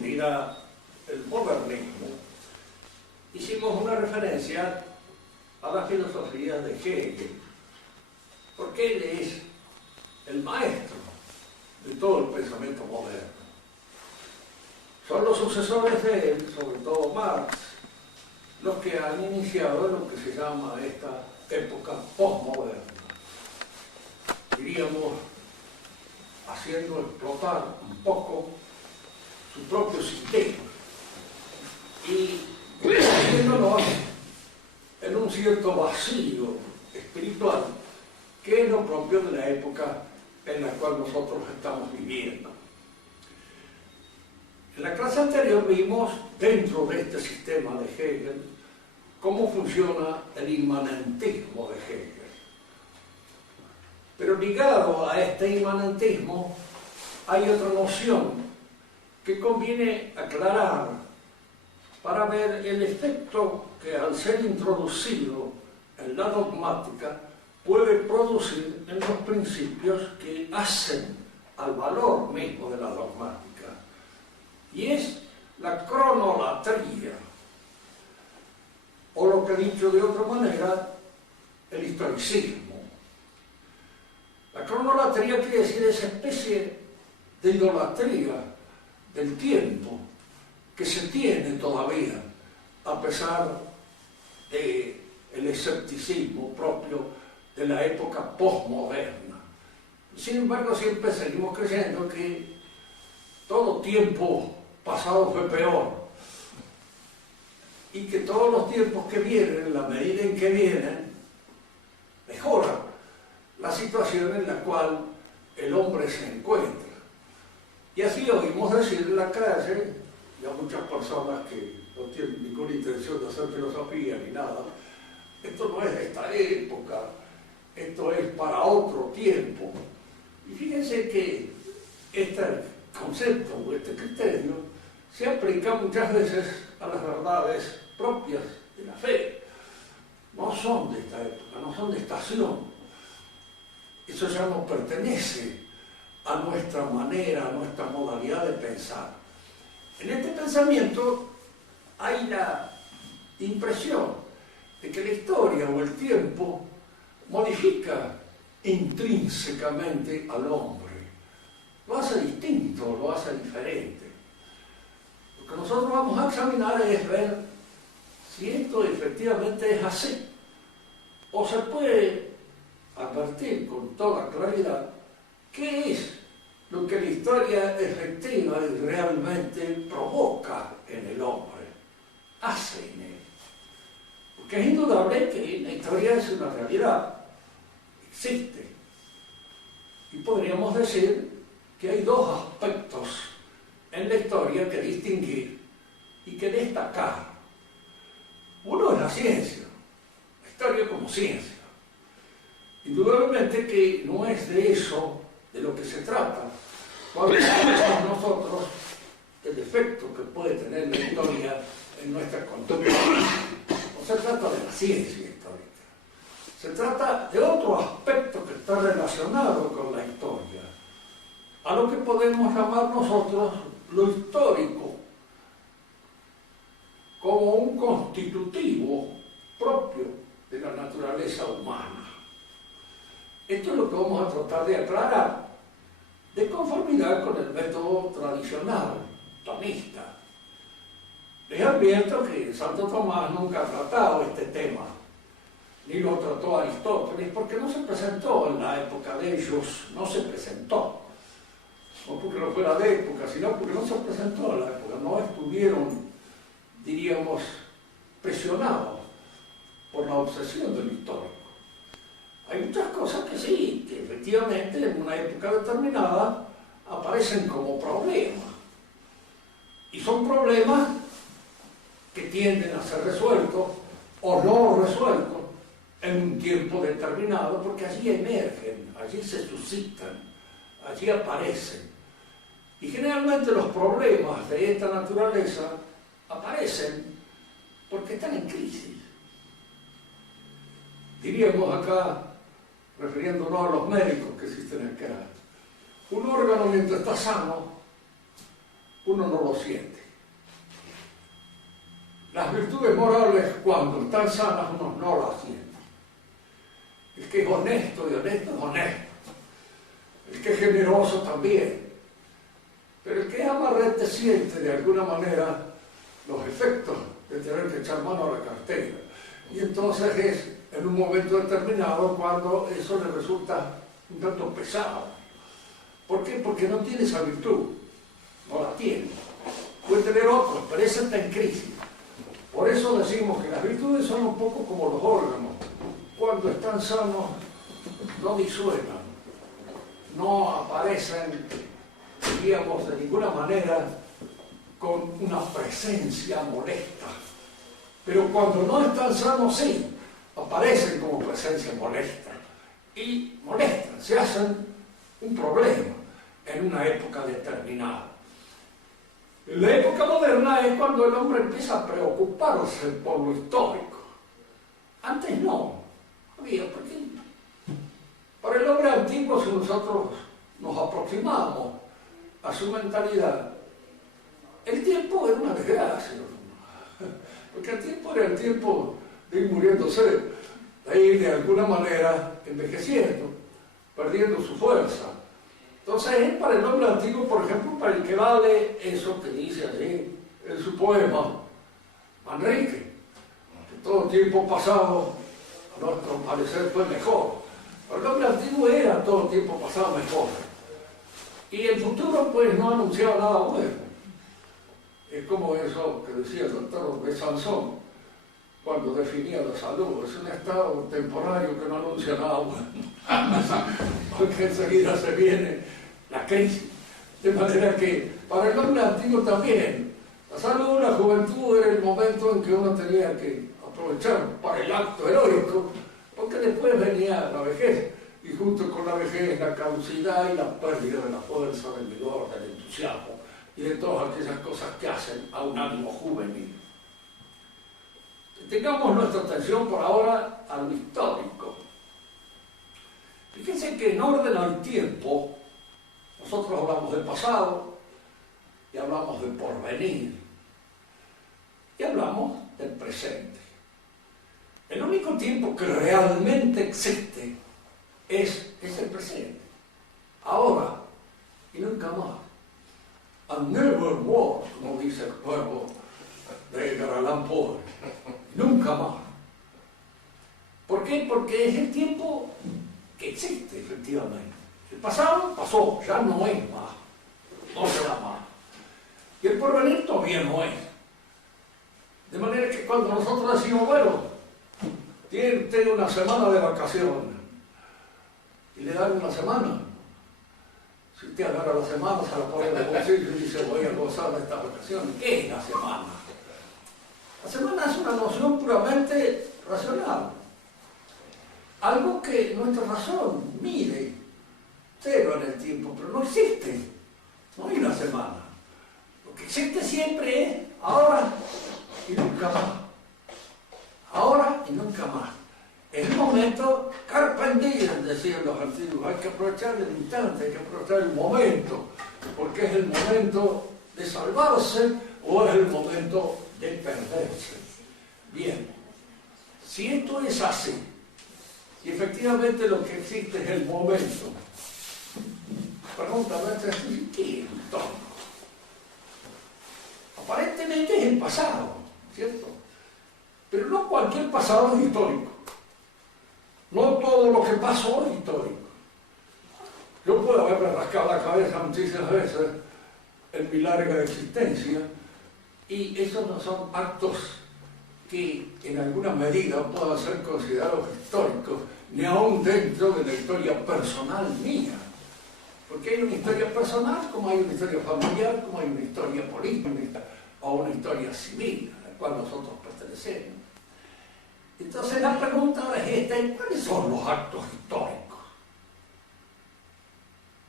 difundida el modernismo, hicimos una referencia a la filosofía de Hegel, porque él es el maestro de todo el pensamiento moderno. Son los sucesores de él, sobre todo Marx, los que han iniciado lo que se llama esta época postmoderna. Diríamos, haciendo explotar un poco su propio sistema y haciéndolo en un cierto vacío espiritual que es lo propio de la época en la cual nosotros estamos viviendo. En la clase anterior vimos, dentro de este sistema de Hegel, cómo funciona el inmanentismo de Hegel. Pero ligado a este inmanentismo hay otra noción que conviene aclarar para ver el efecto que al ser introducido en la dogmática puede producir en los principios que hacen al valor mismo de la dogmática. Y es la cronolatría, o lo que dicho de otra manera, el historicismo. La cronolatría quiere decir esa especie de idolatría del tiempo que se tiene todavía, a pesar del escepticismo propio de la época postmoderna. Sin embargo, siempre seguimos creyendo que todo tiempo pasado fue peor y que todos los tiempos que vienen, en la medida en que vienen, mejoran la situación en la cual el hombre se encuentra. Y así oímos decir en la calle, y a muchas personas que no tienen ninguna intención de hacer filosofía ni nada, esto no es de esta época, esto es para otro tiempo. Y fíjense que este concepto o este criterio se aplica muchas veces a las verdades propias de la fe. No son de esta época, no son de estación. Eso ya no pertenece a nuestra manera, a nuestra modalidad de pensar. En este pensamiento hay la impresión de que la historia o el tiempo modifica intrínsecamente al hombre. Lo hace distinto, lo hace diferente. Lo que nosotros vamos a examinar es ver si esto efectivamente es así, o se puede advertir con toda claridad qué es lo que la historia efectiva y realmente provoca en el hombre, hace en él. Porque es indudable que la historia es una realidad, existe. Y podríamos decir que hay dos aspectos en la historia que distinguir y que destacar. Uno es la ciencia, la historia como ciencia. Indudablemente que no es de eso de lo que se trata cuando hablamos nosotros del efecto que puede tener la historia en nuestra conducta. No se trata de la ciencia histórica, se trata de otro aspecto que está relacionado con la historia, a lo que podemos llamar nosotros lo histórico, como un constitutivo propio de la naturaleza humana. Esto es lo que vamos a tratar de aclarar, de conformidad con el método tradicional, tomista. Les advierto que Santo Tomás nunca ha tratado este tema, ni lo trató Aristóteles, porque no se presentó en la época de ellos, no se presentó. No porque no fuera de época, sino porque no se presentó en la época, no estuvieron, diríamos, presionados por la obsesión del histórico. Hay muchas cosas que sí, que efectivamente en una época determinada aparecen como problemas. Y son problemas que tienden a ser resueltos o no resueltos en un tiempo determinado, porque allí emergen, allí se suscitan, allí aparecen. Y generalmente los problemas de esta naturaleza aparecen porque están en crisis. Diríamos acá, refiriéndonos a los médicos que existen acá, un órgano mientras está sano, uno no lo siente. Las virtudes morales, cuando están sanas, uno no las siente. El que es honesto y honesto es honesto. El que es generoso también. Pero el que es amarrete siente de alguna manera los efectos de tener que echar mano a la cartera. Y entonces es en un momento determinado cuando eso le resulta un tanto pesado. ¿Por qué? Porque no tiene esa virtud. No la tiene. Puede tener otros, pero esa está en crisis. Por eso decimos que las virtudes son un poco como los órganos. Cuando están sanos, no disuenan, no aparecen, diríamos, de ninguna manera con una presencia molesta. Pero cuando no están sanos, sí, aparecen como presencia molesta. Y molestan, se hacen un problema en una época determinada. La época moderna es cuando el hombre empieza a preocuparse por lo histórico. Antes no había, porque para el hombre antiguo, si nosotros nos aproximamos a su mentalidad, el tiempo era una desgracia, porque el tiempo era el tiempo de ir muriéndose, de ir de alguna manera envejeciendo, perdiendo su fuerza. Entonces es para el hombre antiguo, por ejemplo, para el que vale eso que dice allí en su poema Manrique, que todo tiempo pasado, a nuestro parecer, fue mejor. Para el hombre antiguo era todo tiempo pasado mejor. Y el futuro, pues, no anunciaba nada bueno. Es como eso que decía el doctor de Sansón, cuando definía la salud. Es un estado temporario que no anuncia nada bueno. Porque enseguida se viene la crisis. De manera que para el hombre antiguo también, la salud, la juventud era el momento en que uno tenía que aprovechar para el acto heroico, porque después venía la vejez, y junto con la vejez la caducidad y la pérdida de la fuerza, del vigor, del entusiasmo y de todas aquellas cosas que hacen a un ánimo juvenil. Tengamos nuestra atención por ahora a lo histórico. Fíjense que en orden al tiempo, nosotros hablamos del pasado, y hablamos del porvenir, y hablamos del presente. El único tiempo que realmente existe es el presente, ahora y nunca más. And never more, como dice el cuervo de Edgar Allan Poe, nunca más. ¿Por qué? Porque es el tiempo que existe, efectivamente. El pasado pasó, ya no es más, no será más. Y el porvenir todavía no es. De manera que cuando nosotros decimos, bueno, tiene una semana de vacaciones, y le dan una semana, si usted agarra la semana, se la pone en el bolsillo y dice, voy a gozar de estas vacaciones. ¿Qué es la semana? La semana es una noción puramente racional. Algo que nuestra razón mide, cero en el tiempo, pero no existe. No hay una semana. Lo que existe siempre es ahora y nunca más. Ahora y nunca más. Es el momento carpe diem, decían los antiguos. Hay que aprovechar el instante, hay que aprovechar el momento, porque es el momento de salvarse o es el momento de perderse. Bien, si esto es así, y efectivamente lo que existe es el momento, pregúntame, ¿qué es todo? Aparentemente es el pasado, ¿cierto? Pero no cualquier pasado es histórico. No todo lo que pasó es histórico. Yo puedo haberme rascado la cabeza muchísimas veces en mi larga existencia, y esos no son actos que en alguna medida puedan ser considerados históricos, ni aún dentro de la historia personal mía. Porque hay una historia personal, como hay una historia familiar, como hay una historia política, o una historia civil, a la cual nosotros pertenecemos. Entonces la pregunta ahora es esta: ¿cuáles son los actos históricos?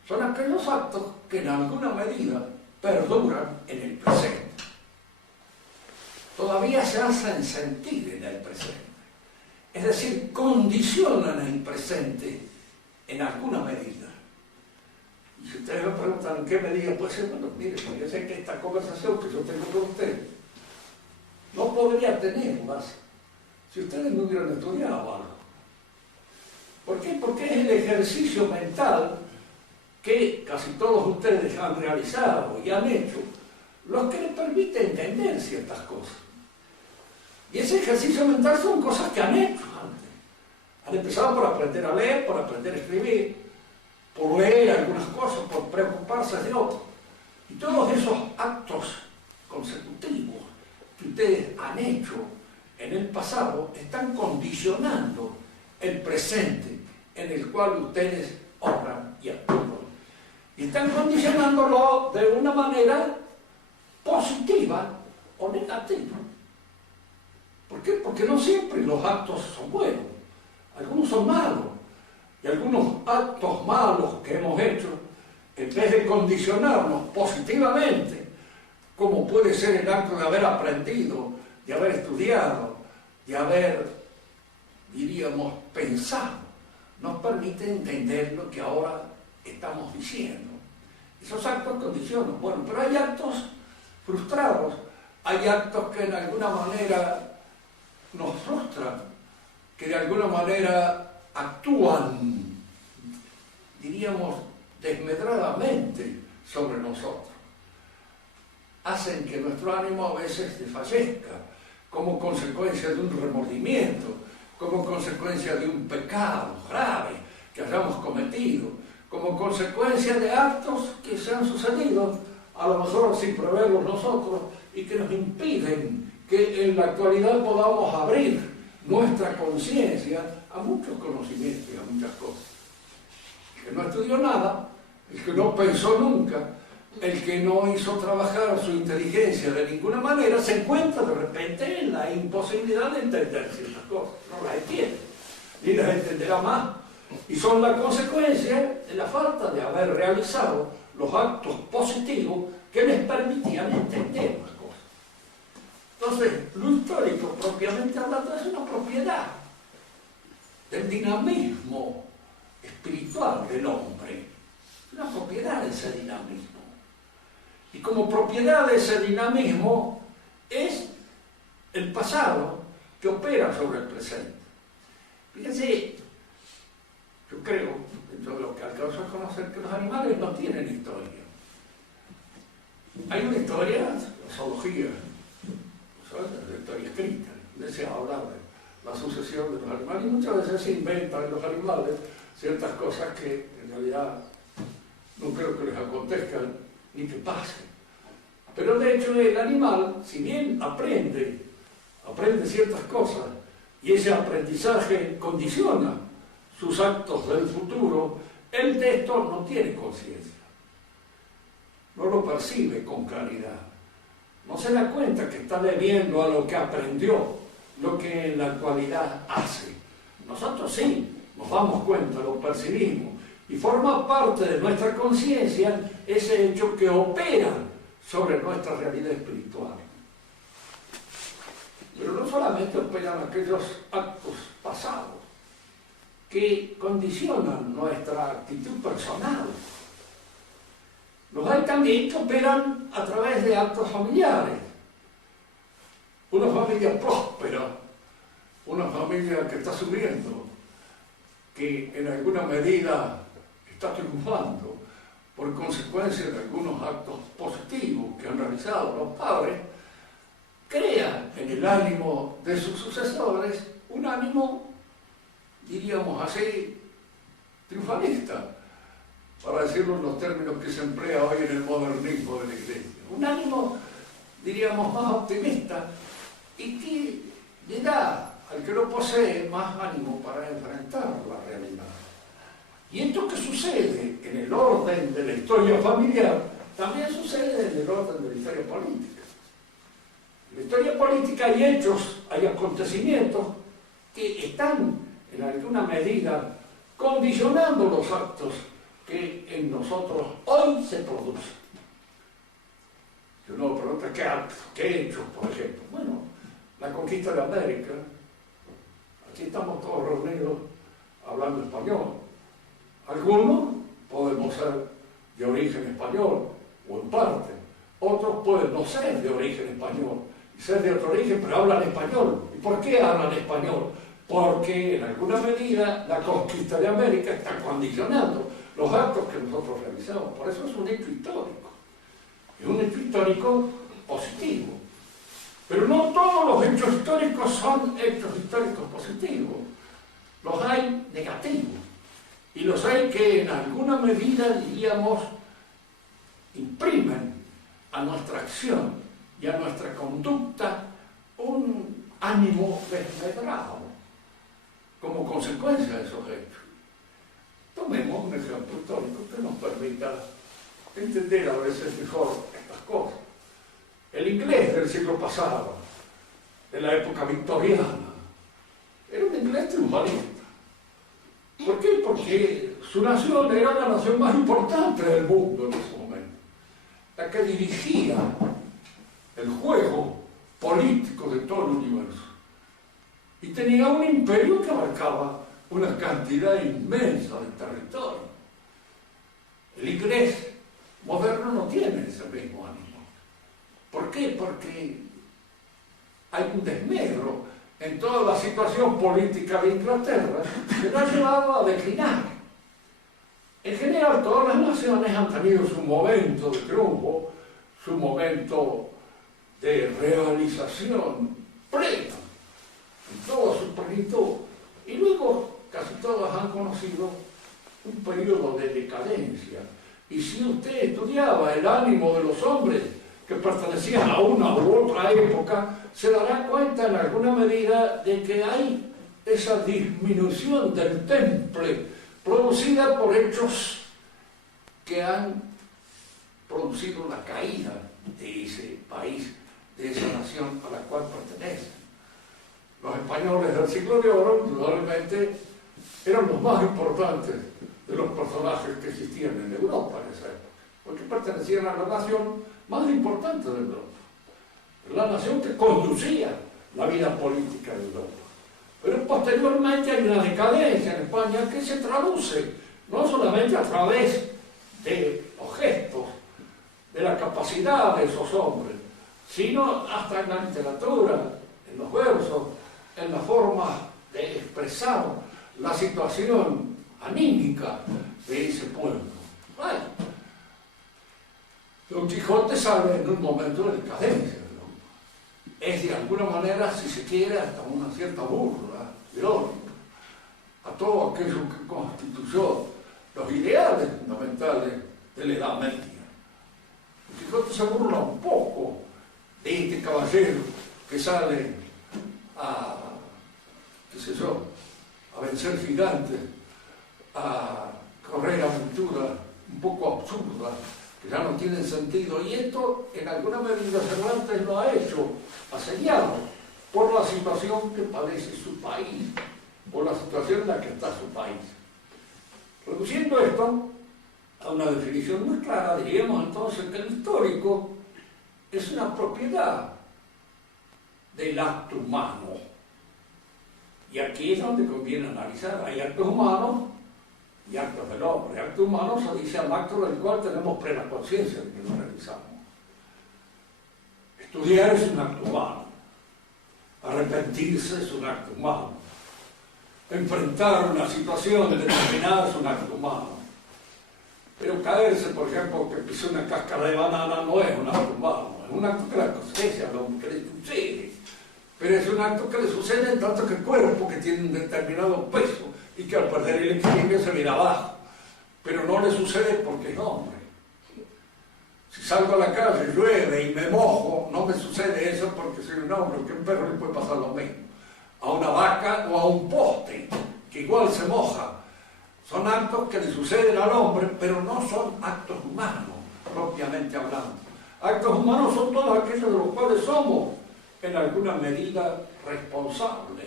Son aquellos actos que en alguna medida perduran en el presente. Todavía se hacen sentir en el presente. Es decir, condicionan el presente en alguna medida. Y si ustedes me preguntan en qué medida puede ser, bueno, mire, yo sé que esta conversación que yo tengo con usted no podría tenerlas si ustedes no hubieran estudiado algo. ¿Por qué? Porque es el ejercicio mental que casi todos ustedes han realizado y han hecho, los que les permite entender ciertas cosas. Y ese ejercicio mental son cosas que han hecho antes. Han empezado por aprender a leer, por aprender a escribir, por leer algunas cosas, por preocuparse de otras. Y todos esos actos consecutivos que ustedes han hecho en el pasado están condicionando el presente en el cual ustedes obran y actúan. Y están condicionándolo de una manera positiva o negativa. ¿Por qué? Porque no siempre los actos son buenos. Algunos son malos. Y algunos actos malos que hemos hecho, en vez de condicionarnos positivamente, como puede ser el acto de haber aprendido, de haber estudiado, de haber, diríamos, pensado, nos permite entender lo que ahora estamos diciendo. Esos actos condicionan. Bueno, pero hay actos frustrados, hay actos que en alguna manera nos frustran, que de alguna manera actúan, diríamos, desmedradamente sobre nosotros. Hacen que nuestro ánimo a veces desfallezca, como consecuencia de un remordimiento, como consecuencia de un pecado grave que hayamos cometido, como consecuencia de actos que se han sucedido, a lo mejor sin preverlos nosotros, y que nos impiden que en la actualidad podamos abrir nuestra conciencia a muchos conocimientos y a muchas cosas. El que no estudió nada, el que no pensó nunca, el que no hizo trabajar su inteligencia de ninguna manera, se encuentra de repente en la imposibilidad de entender ciertas cosas. No las entiende, ni las entenderá más. Y son la consecuencia de la falta de haber realizado los actos positivos que les permitían entender las cosas. Entonces, lo histórico, propiamente hablando, es una propiedad del dinamismo espiritual del hombre. Una propiedad de ese dinamismo. Y como propiedad de ese dinamismo es el pasado que opera sobre el presente. Fíjense, yo creo, dentro de lo que alcanzo a conocer, que los animales no tienen historia. Hay una historia, la zoología, la historia escrita, donde se habla de la sucesión de los animales, y muchas veces se inventan en los animales ciertas cosas que en realidad no creo que les acontezcan ni que pasen. Pero de hecho el animal, si bien aprende ciertas cosas, y ese aprendizaje condiciona sus actos del futuro, el de esto no tiene conciencia, no lo percibe con claridad, no se da cuenta que está debiendo a lo que aprendió, lo que en la actualidad hace. Nosotros sí, nos damos cuenta, lo percibimos, y forma parte de nuestra conciencia ese hecho que opera sobre nuestra realidad espiritual. Pero no solamente operan aquellos actos pasados que condicionan nuestra actitud personal. Los hay también que operan a través de actos familiares. Una familia próspera, una familia que está subiendo, que en alguna medida está triunfando por consecuencia de algunos actos positivos que han realizado los padres, crea en el ánimo de sus sucesores un ánimo, diríamos así, triunfalista, para decirlo en los términos que se emplea hoy en el modernismo de la Iglesia. Un ánimo, diríamos, más optimista y que le da al que lo posee más ánimo para enfrentar la realidad. Y esto que sucede en el orden de la historia familiar, también sucede en el orden de la historia política. En la historia política hay hechos, hay acontecimientos que están en alguna medida condicionando los actos que en nosotros hoy se producen. Si uno pregunta qué actos, qué hechos, por ejemplo. Bueno, la conquista de América, aquí estamos todos reunidos hablando español. Algunos podemos ser de origen español, o en parte. Otros pueden no ser de origen español, y ser de otro origen, pero hablan español. ¿Y por qué hablan español? Porque en alguna medida la conquista de América está condicionando los actos que nosotros realizamos. Por eso es un hecho histórico. Es un hecho histórico positivo. Pero no todos los hechos históricos son hechos históricos positivos. Los hay negativos. Y los hay que en alguna medida, diríamos, imprimen a nuestra acción y a nuestra conducta un ánimo desmedrado como consecuencia de esos hechos. Tomemos un ejemplo histórico que nos permita entender a veces mejor estas cosas. El inglés del siglo pasado, de la época victoriana, era un inglés triunfalista. ¿Por qué? Porque su nación era la nación más importante del mundo en ese momento, la que dirigía el juego político de todo el universo. Y tenía un imperio que abarcaba una cantidad inmensa de territorio. El inglés moderno no tiene ese mismo ánimo. ¿Por qué? Porque hay un desmedro en toda la situación política de Inglaterra que lo ha llevado a declinar. En general, todas las naciones han tenido su momento de triunfo, su momento de realización plena, en toda su plenitud, y luego casi todas han conocido un periodo de decadencia. Y si usted estudiaba el ánimo de los hombres que pertenecían a una u otra época, se dará cuenta en alguna medida de que hay esa disminución del temple producida por hechos que han producido la caída de ese país, de esa nación a la cual pertenecen. Los españoles del siglo de oro, indudablemente, eran los más importantes de los personajes que existían en Europa en esa época, porque pertenecían a la nación más importante de Europa, la nación que conducía la vida política de Europa. Pero posteriormente hay una decadencia en España que se traduce no solamente a través de los gestos, de la capacidad de esos hombres, sino hasta en la literatura, en los versos, en la forma de expresar la situación anímica de ese pueblo. Bueno, Don Quijote sale en un momento de decadencia, ¿no? Es de alguna manera, si se quiere, hasta una cierta burla, irónica, a todo aquello que constituyó los ideales fundamentales de la Edad Media. Don Quijote se burla un poco de este caballero que sale a, qué sé yo, a vencer gigantes, a correr aventuras un poco absurdas, que ya no tienen sentido. Y esto, en alguna medida, Cervantes lo ha hecho asediado por la situación que padece su país, por la situación en la que está su país. Reduciendo esto a una definición muy clara, diríamos entonces que el histórico es una propiedad del acto humano. Y aquí es donde conviene analizar. Hay actos humanos y actos del hombre. Acto humano se dice al acto del cual tenemos plena conciencia de que lo realizamos. Estudiar es un acto humano. Arrepentirse es un acto humano. Enfrentar una situación determinada es un acto humano. Pero caerse, por ejemplo, que pise una cáscara de banana no es un acto humano. Es un acto que le acontece al hombre, que le sucede. Pero es un acto que le sucede en tanto que el cuerpo, que tiene un determinado peso y que al perder el equilibrio se viene abajo. Pero no le sucede porque es hombre. Si salgo a la calle, llueve y me mojo, no me sucede eso porque soy un hombre, que a un perro le puede pasar lo mismo. A una vaca o a un poste, que igual se moja. Son actos que le suceden al hombre, pero no son actos humanos, propiamente hablando. Actos humanos son todos aquellos de los cuales somos, en alguna medida, responsables.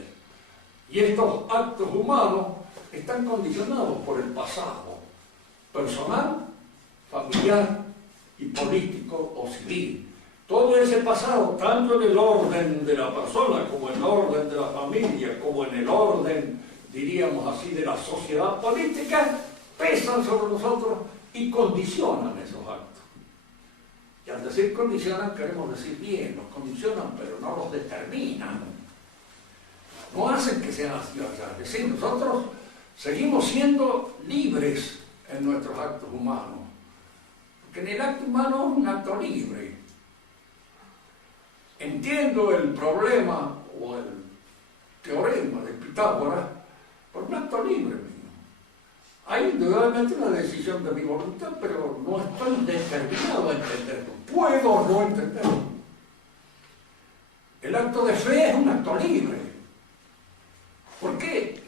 Y estos actos humanos están condicionados por el pasado, personal, familiar y político o civil. Todo ese pasado, tanto en el orden de la persona, como en el orden de la familia, como en el orden, diríamos así, de la sociedad política, pesan sobre nosotros y condicionan esos actos. Y al decir condicionan, queremos decir bien, los condicionan, pero no los determinan. No hacen que sean así o allá. Es decir, nosotros seguimos siendo libres en nuestros actos humanos. Porque en el acto humano es un acto libre. Entiendo el problema o el teorema de Pitágoras por un acto libre mío. Hay indudablemente una decisión de mi voluntad, pero no estoy determinado a entenderlo. Puedo no entenderlo. El acto de fe es un acto libre. ¿Por qué?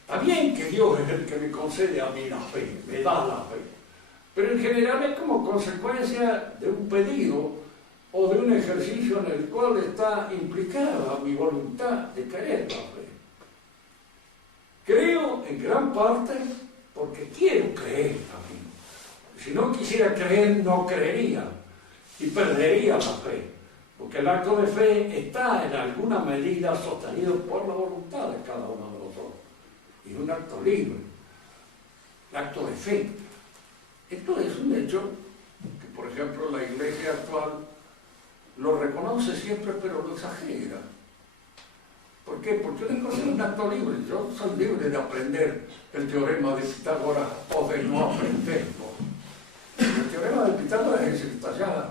Está bien que Dios es el que me concede a mí la fe, me da la fe, pero en general es como consecuencia de un pedido o de un ejercicio en el cual está implicada mi voluntad de querer la fe. Creo en gran parte porque quiero creer también. Si no quisiera creer, no creería y perdería la fe, porque el acto de fe está en alguna medida sostenido por la voluntad de cada uno de nosotros. Y es un acto libre, el acto de fe. Esto es un hecho que, por ejemplo, la Iglesia actual lo reconoce siempre, pero lo exagera. ¿Por qué? Porque una cosa es un acto libre. Yo soy libre de aprender el teorema de Pitágoras o de no aprenderlo. El teorema de Pitágoras es el que está allá.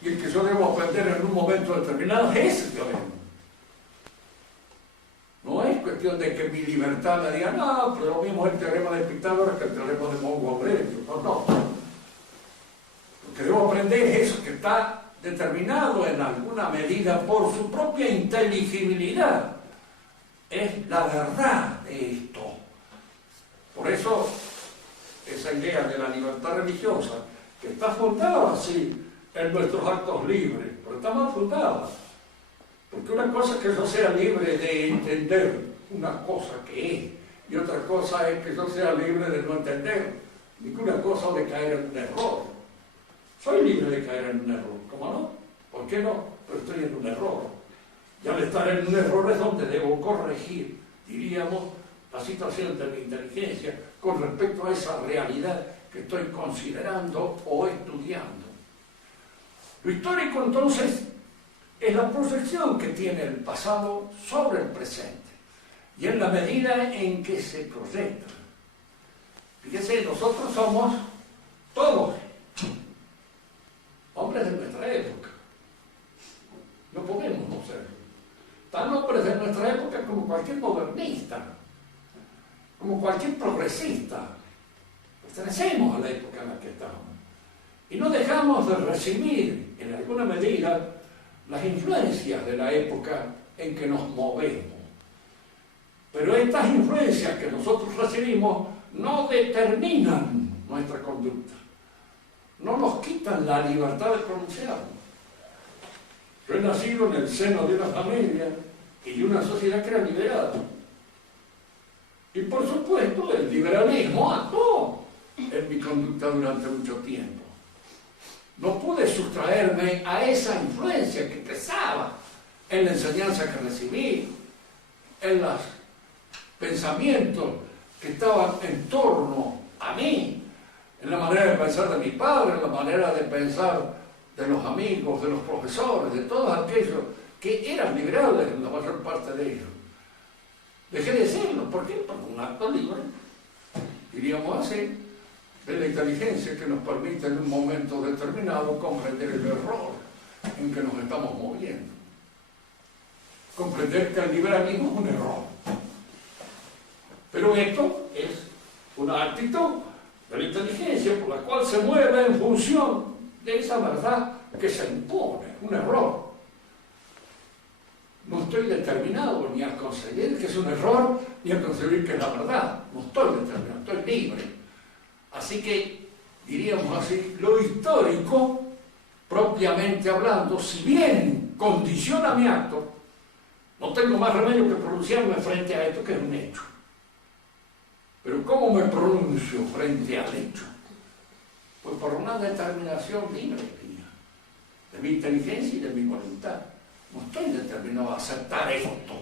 Y el que yo debo aprender en un momento determinado es ese teorema. No es cuestión de que mi libertad me diga, no, pero lo mismo es el teorema de Pitágoras que el teorema de Mongo Aurelio. No. Lo que debo aprender es eso que está determinado en alguna medida por su propia inteligibilidad. Es la verdad de esto. Por eso, esa idea de la libertad religiosa, que está fundada así en nuestros actos libres, pero está mal fundada. Porque una cosa es que yo sea libre de entender una cosa que es, y otra cosa es que yo sea libre de no entender ninguna cosa o de caer en un error. Soy libre de caer en un error, ¿cómo no? ¿Por qué no? Pero estoy en un error. Y al estar en un error es donde debo corregir, diríamos, la situación de mi inteligencia con respecto a esa realidad que estoy considerando o estudiando. Lo histórico, entonces, es la proyección que tiene el pasado sobre el presente, y en la medida en que se proyecta. Fíjense, nosotros somos todos hombres de nuestra época. No podemos no serlo. Tan hombres de nuestra época como cualquier modernista, como cualquier progresista. Pertenecemos a la época en la que estamos. Y no dejamos de recibir, en alguna medida, las influencias de la época en que nos movemos. Pero estas influencias que nosotros recibimos no determinan nuestra conducta. No nos quitan la libertad de pronunciarnos. Yo he nacido en el seno de una familia y de una sociedad que era liberal. Y por supuesto el liberalismo actuó en mi conducta durante mucho tiempo. No pude sustraerme a esa influencia que pesaba en la enseñanza que recibí, en los pensamientos que estaban en torno a mí, en la manera de pensar de mi padre, en la manera de pensar de los amigos, de los profesores, de todos aquellos que eran liberales, la mayor parte de ellos. Dejé de serlo. ¿Por qué? Por un acto libre, diríamos así, de la inteligencia que nos permite en un momento determinado comprender el error en que nos estamos moviendo. Comprender que el liberalismo es un error. Pero esto es una actitud de la inteligencia por la cual se mueve en función de esa verdad que se impone, un error. No estoy determinado ni a concebir que es un error, ni a concebir que es la verdad. No estoy determinado, estoy libre. Así que, diríamos así, lo histórico, propiamente hablando, si bien condiciona mi acto, no tengo más remedio que pronunciarme frente a esto que es un hecho. Pero ¿cómo me pronuncio frente al hecho? Pues por una determinación libre mía, de mi inteligencia y de mi voluntad. No estoy determinado a aceptar esto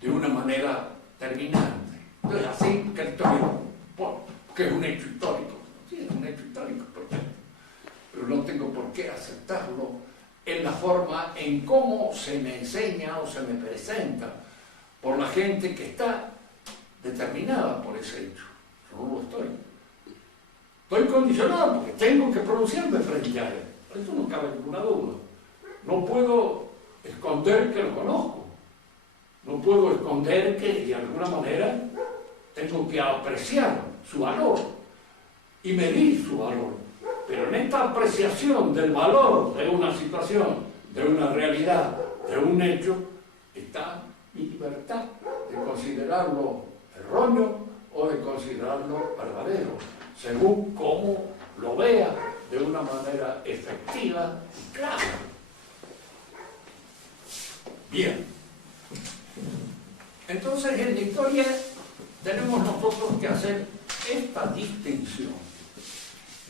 de una manera terminante. Entonces, así que que es un hecho histórico. Sí, es un hecho histórico, perfecto. Pero no tengo por qué forma en cómo se me enseña o se me presenta por la gente que está determinada por ese hecho. Yo no lo estoy. Estoy condicionado porque tengo que pronunciarme frente a él. Esto no cabe ninguna duda. No puedo esconder que lo conozco. No puedo esconder que de alguna manera tengo que apreciar su valor y medir su valor. Pero en esta apreciación del valor de una situación, de una realidad, de un hecho, está mi libertad de considerarlo erróneo o de considerarlo verdadero, según cómo lo vea de una manera efectiva y clara. Bien. Entonces, en la historia tenemos nosotros que hacer esta distinción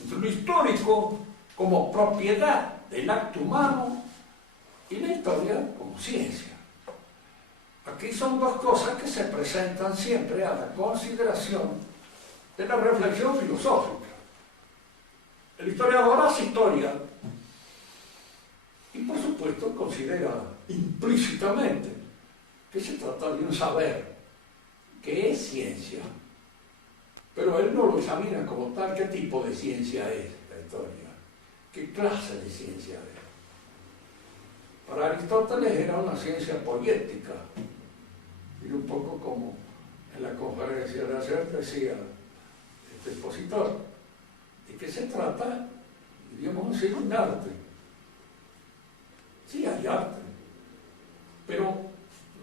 entre lo histórico como propiedad del acto humano y la historia como ciencia. Aquí son dos cosas que se presentan siempre a la consideración de la reflexión filosófica. El historiador hace historia y, por supuesto, considera implícitamente que se trata de un saber, que es ciencia. Pero él no lo examina como tal. ¿Qué tipo de ciencia es la historia? ¿Qué clase de ciencia es? Para Aristóteles era una ciencia poética. Y un poco como en la conferencia de ayer decía este expositor, de que se trata, diríamos así, un arte. Sí, hay arte. Pero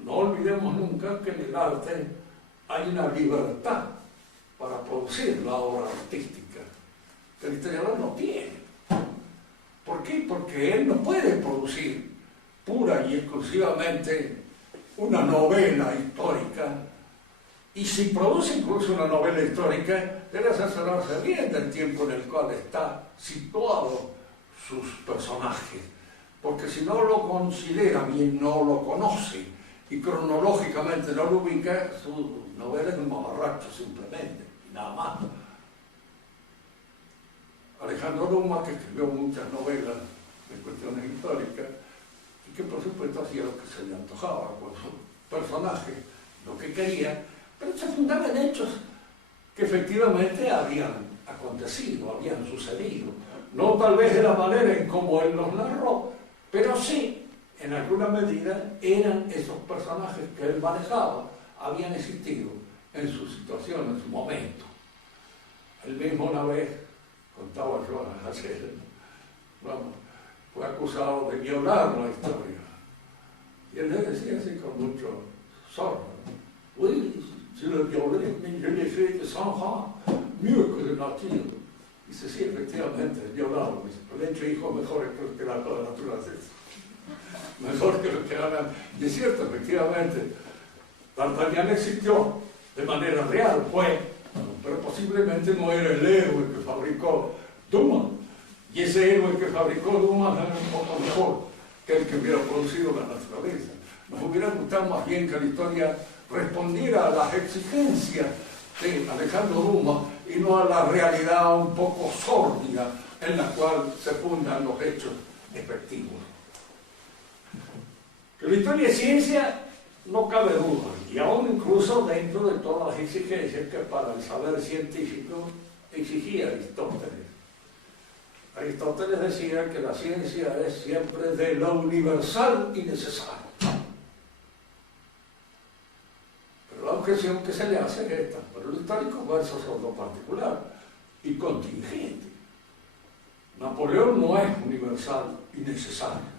no olvidemos nunca que en el arte hay una libertad para producir la obra artística que el historiador no tiene. ¿Por qué? Porque él no puede producir pura y exclusivamente una novela histórica, y si produce incluso una novela histórica, debe asesorarse bien del tiempo en el cual está situado sus personajes, porque si no lo considera bien, no lo conoce, y cronológicamente no lo ubica, su novela es un mamarracho simplemente, y nada más. Alejandro Dumas, que escribió muchas novelas de cuestiones históricas, y que por supuesto hacía lo que se le antojaba con su personaje, lo que quería, pero se fundaba en hechos que efectivamente habían acontecido, habían sucedido. No tal vez de la manera en cómo él los narró, pero sí, en alguna medida, eran esos personajes que él manejaba, habían existido en su situación, en su momento. Él mismo una vez, contaba yo ayer, fue acusado de violar la historia. Y él le decía así con mucho sorno: oui, je le violé, mais je l'ai fait de 100 ans, mieux que de nature. Dice, sí, efectivamente, violado, pero le he hecho hijos mejores que la naturaleza. Mejor que lo que hagan. Y es cierto, efectivamente, D'Artagnan existió de manera real, pero posiblemente no era el héroe que fabricó Dumas. Y ese héroe que fabricó Dumas era un poco mejor que el que hubiera producido la naturaleza. Nos hubiera gustado más bien que la historia respondiera a las exigencias de Alejandro Dumas y no a la realidad un poco sórdida en la cual se fundan los hechos efectivos. Que la historia es ciencia, no cabe duda, y aún incluso dentro de todas las exigencias que para el saber científico exigía Aristóteles. Aristóteles decía que la ciencia es siempre de lo universal y necesario. Pero la objeción que se le hace es esta: pero lo histórico versus lo particular y contingente. Napoleón no es universal y necesario.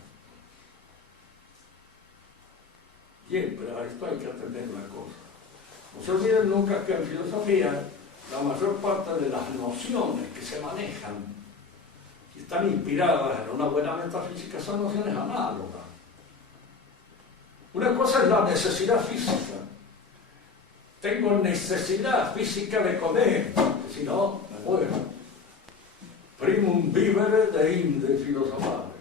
Bien, pero a esto hay que atender una cosa. No se olviden nunca que en filosofía la mayor parte de las nociones que se manejan y están inspiradas en una buena metafísica son nociones análogas. Una cosa es la necesidad física. Tengo necesidad física de comer, porque si no, me muero. Primum vivere deinde filosofare.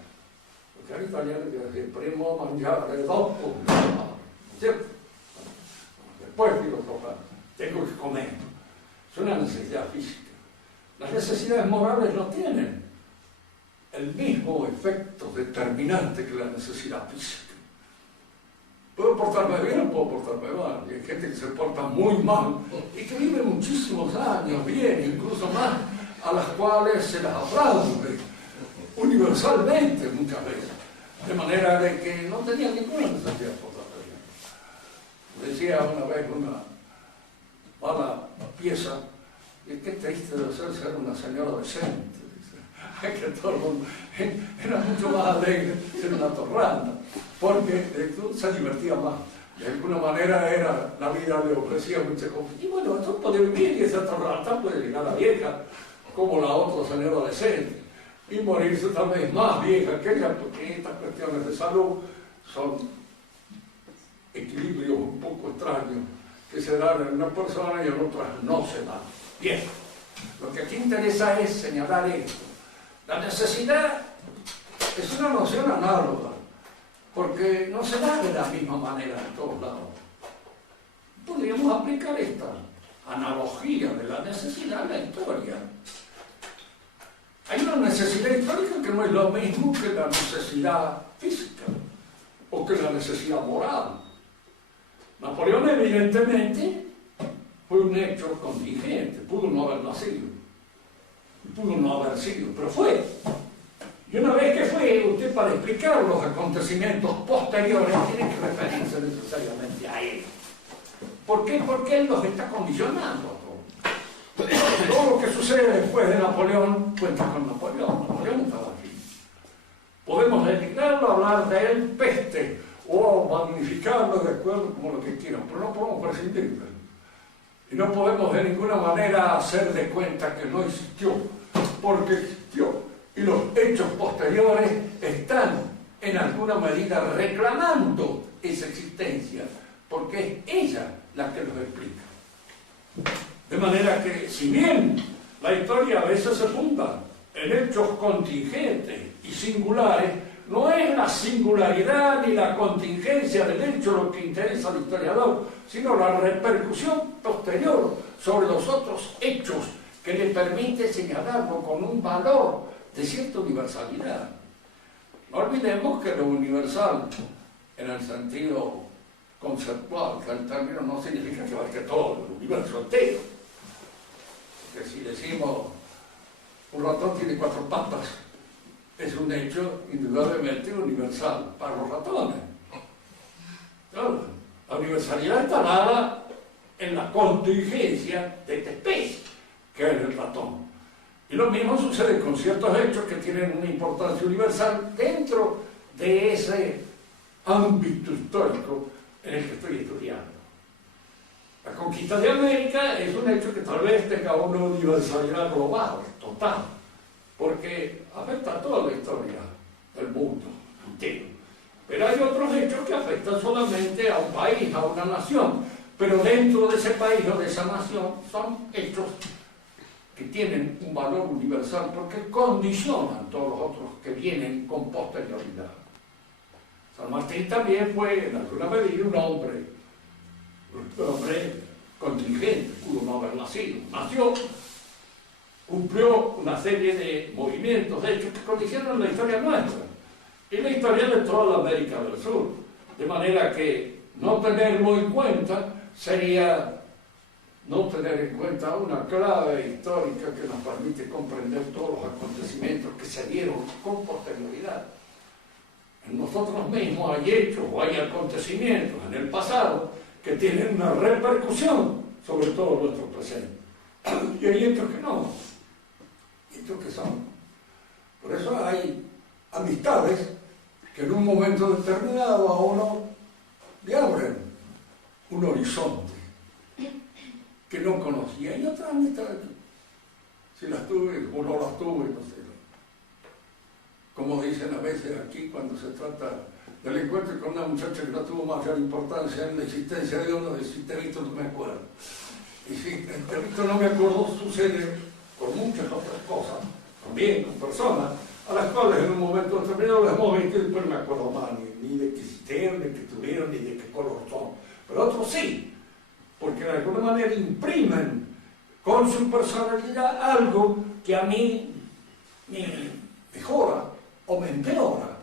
Porque en italiano quiere decir primo mangiare, dopo filosofare. ¿Cierto? Después filosofar. Tengo que comer. Es una necesidad física. Las necesidades morales no tienen el mismo efecto determinante que la necesidad física. Puedo portarme bien o puedo portarme mal. Y hay gente que se porta muy mal y que vive muchísimos años bien, incluso más, a las cuales se las aplaude universalmente muchas veces. De manera de que no tenían ninguna necesidad de portarse bien. Decía una vez una mala pieza, y qué triste debe ser una señora decente. Dice, que todo el mundo era mucho más alegre ser una torranda, porque se divertía más. De alguna manera la vida le ofrecía muchas cosas. Y bueno, esto puede vivir y esa torranda puede llegar a vieja, como la otra señora decente, y morirse tal vez más vieja que ella, porque estas cuestiones de salud son equilibrios un poco extraños que se dan en una persona y en otras no se dan. Bien, lo que aquí interesa es señalar esto. La necesidad es una noción análoga, porque no se da de la misma manera en todos lados. Podríamos aplicar esta analogía de la necesidad en la historia. Hay una necesidad histórica que no es lo mismo que la necesidad física o que la necesidad moral. Napoleón evidentemente fue un hecho contingente, pudo no haber nacido, pudo no haber sido, pero fue. Y una vez que fue, usted para explicar los acontecimientos posteriores tiene que referirse necesariamente a él. ¿Por qué? Porque él los está condicionando a todos. Todo lo que sucede después de Napoleón cuenta con Napoleón. Napoleón estaba aquí. Podemos dedicarlo, hablar de él peste o magnificarlo de acuerdo como lo que quieran, pero no podemos prescindir de él. Y no podemos de ninguna manera hacer de cuenta que no existió, porque existió. Y los hechos posteriores están en alguna medida reclamando esa existencia, porque es ella la que los explica. De manera que, si bien la historia a veces se funda en hechos contingentes y singulares, no es la singularidad ni la contingencia del hecho lo que interesa al historiador, sino la repercusión posterior sobre los otros hechos que le permite señalarlo con un valor de cierta universalidad. No olvidemos que lo universal, en el sentido conceptual, que el término no significa que abarque todo el universo entero. Que si decimos un ratón tiene 4 patas, es un hecho indudablemente universal para los ratones. Claro, la universalidad está dada en la contingencia de esta especie, que es el ratón. Y lo mismo sucede con ciertos hechos que tienen una importancia universal dentro de ese ámbito histórico en el que estoy estudiando. La conquista de América es un hecho que tal vez tenga una universalidad global, total, porque afecta a toda la historia del mundo entero. Pero hay otros hechos que afectan solamente a un país, a una nación, pero dentro de ese país o de esa nación son hechos que tienen un valor universal porque condicionan todos los otros que vienen con posterioridad. San Martín también fue, en alguna medida, un hombre contingente, pudo no haber nacido. Nació, cumplió una serie de movimientos, de hechos que condicionan la historia nuestra y la historia de toda la América del Sur. De manera que no tenerlo en cuenta sería no tener en cuenta una clave histórica que nos permite comprender todos los acontecimientos que se dieron con posterioridad. En nosotros mismos hay hechos o hay acontecimientos en el pasado que tienen una repercusión sobre todo nuestro presente. Y hay hechos que no, hechos que son. Por eso hay amistades que en un momento determinado a uno le abren un horizonte que no conocía, y otras amistades, si las tuve o no las tuve, no sé. Como dicen a veces aquí cuando se trata del encuentro con una muchacha que no tuvo mayor importancia en la existencia de uno, de si te he visto no me acuerdo. Y si te he visto no me acuerdo, sucede con muchas otras cosas, también con personas a las cuales en un momento determinado les hemos visto y después no me acuerdo más, ni de qué existieron, ni de qué tuvieron, ni de qué color son. Pero otros sí, porque de alguna manera imprimen con su personalidad algo que a mí mejora o me empeora.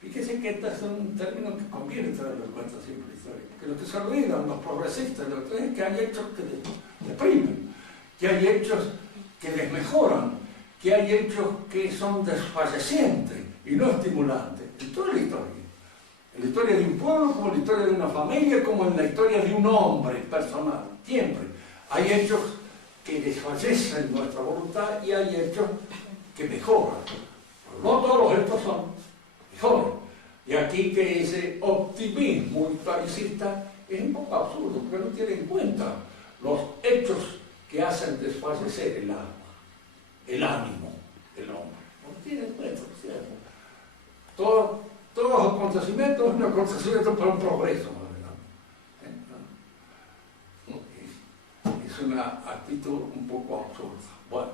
Fíjese que este es un término que conviene tenerlo en cuenta siempre en la historia, porque lo que se olvidan los progresistas lo que es que hay hechos que deprimen, que hay hechos que desmejoran, que hay hechos que son desfallecientes y no estimulantes, en toda la historia. En la historia de un pueblo, como en la historia de una familia, como en la historia de un hombre personal, siempre. Hay hechos que desfallecen nuestra voluntad y hay hechos que mejoran. Pero no todos los hechos son mejores. Y aquí que ese optimismo historicista es un poco absurdo, porque no tiene en cuenta los hechos que hacen desfallecer el alma, el ánimo del hombre. No tiene en cuenta, ¿cierto? Todos los acontecimientos son acontecimientos para un progreso. Es una actitud un poco absurda. Bueno,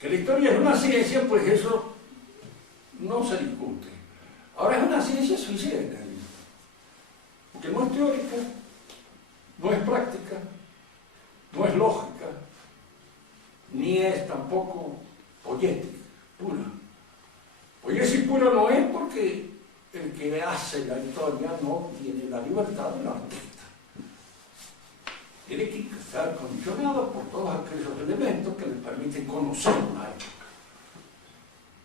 que la historia es una ciencia, pues eso no se discute. Ahora es una ciencia sui generis, porque no es teórica, no es práctica, no es lógica, ni es tampoco poética, pura. Poética pura no es porque el que hace la historia no tiene la libertad del artista. Tiene que estar condicionado por todos aquellos elementos que le permiten conocer una época.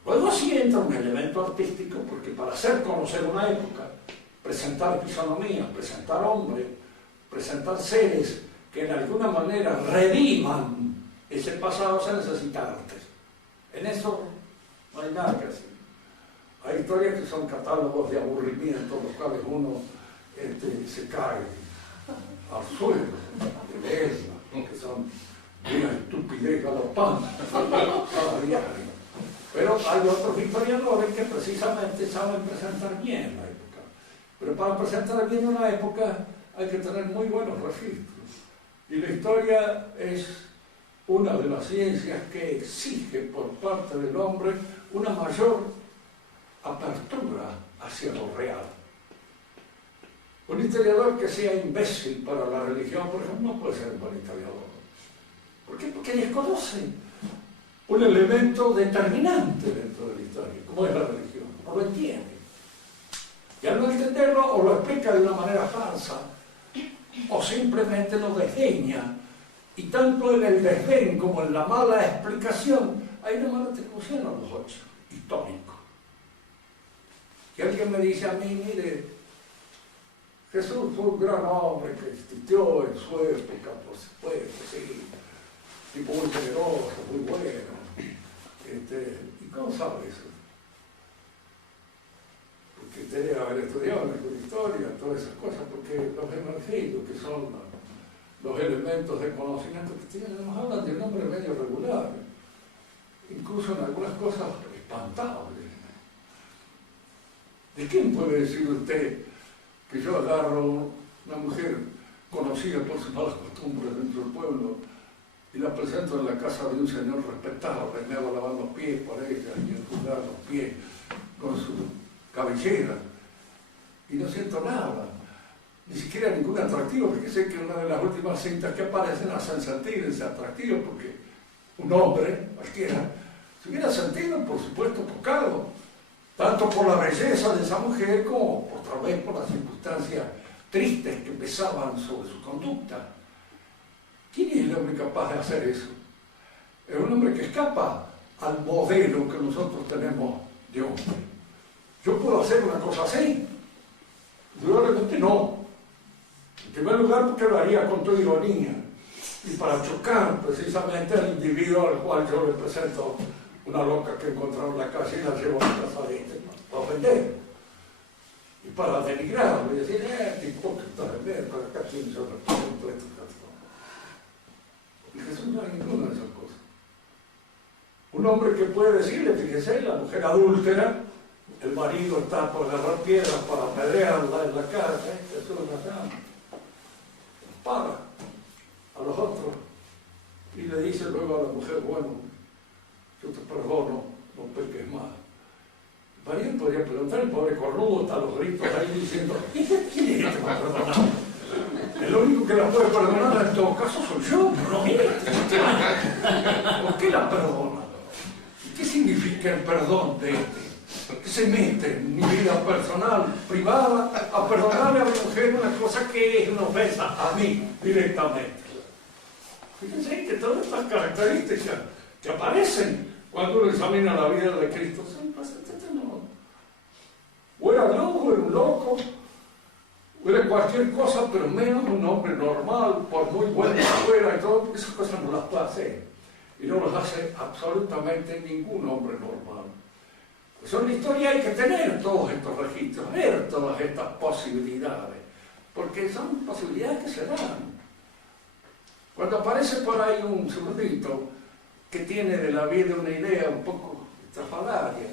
Luego sí entra un elemento artístico, porque para hacer conocer una época, presentar fisonomías, presentar hombres, presentar seres que de alguna manera rediman ese pasado, se necesita arte. En eso no hay nada que hacer. Hay historias que son catálogos de aburrimiento, los cuales uno se cae al suelo de leerla, que son una estupidez galopante cada diario. Pero hay otros historiadores que precisamente saben presentar bien la época. Pero para presentar bien una época hay que tener muy buenos registros. Y la historia es una de las ciencias que exige por parte del hombre una mayor apertura hacia lo real. Un historiador que sea imbécil para la religión, por ejemplo, no puede ser un buen historiador. ¿Por qué? Porque desconoce un elemento determinante dentro de la historia, como es la religión. No lo entiende. Y al no entenderlo, o lo explica de una manera falsa, o simplemente lo desdeña. Y tanto en el desdén como en la mala explicación, hay una mala atribución a los hechos históricos. Que alguien me dice a mí, mire, Jesús fue un gran hombre que existió en su época, por supuesto, sí, tipo muy generoso, muy bueno. ¿Y cómo sabe eso? Porque usted debe haber estudiado la historia, todas esas cosas, porque los evangelios, que son los elementos de conocimiento que tienen, nos hablan de un hombre medio regular, incluso en algunas cosas espantables. ¿De quién puede decir usted que yo agarro una mujer conocida por sus malas costumbres dentro del pueblo y la presento en la casa de un señor respetable, me hago lavar los pies por ella y enjugar los pies con su cabellera y no siento nada, ni siquiera ningún atractivo, porque sé que una de las últimas cintas que aparecen hacen sentir ese atractivo, porque un hombre, cualquiera, se hubiera sentido, por supuesto, tocado, tanto por la belleza de esa mujer como tal vez por las circunstancias tristes que pesaban sobre su conducta. ¿Quién es el hombre capaz de hacer eso? Es un hombre que escapa al modelo que nosotros tenemos de hombre. ¿Yo puedo hacer una cosa así? Indudablemente no. En primer lugar, porque lo haría con toda ironía y para chocar precisamente al individuo al cual yo le presento una loca que encontraron en la calle y la llevo a la casa de para ofender y para denigrarlo y decir, tipo que está de ver, para acá tiene yo represento esto. Y Jesús no hay ninguna de esas cosas. Un hombre que puede decirle, fíjese, la mujer adúltera, el marido está por agarrar piedras para apedrearla en la calle, Jesús la llama, para a los otros y le dice luego a la mujer, bueno, yo te perdono, no peques más. El marido podría preguntar, el pobre cornudo está a los gritos ahí diciendo, ¿quién es este para perdonar? El único que la puede perdonar en todo caso soy yo, no él. ¿Por qué la perdona? ¿Qué significa el perdón de este? Que se mete en mi vida personal, privada, a perdonarle a mi mujer una cosa que es una ofensa a mí directamente. Fíjense que todas estas características que aparecen cuando uno examina la vida de Cristo son bastante no. O era loco, o era un loco, o era cualquier cosa, pero menos un hombre normal, por muy bueno que fuera y todo, esas cosas no las puede hacer. Y no las hace absolutamente ningún hombre normal. Pues en la historia hay que tener todos estos registros, ver todas estas posibilidades, porque son posibilidades que se dan. Cuando aparece por ahí un zurdito que tiene de la vida una idea un poco estrafalaria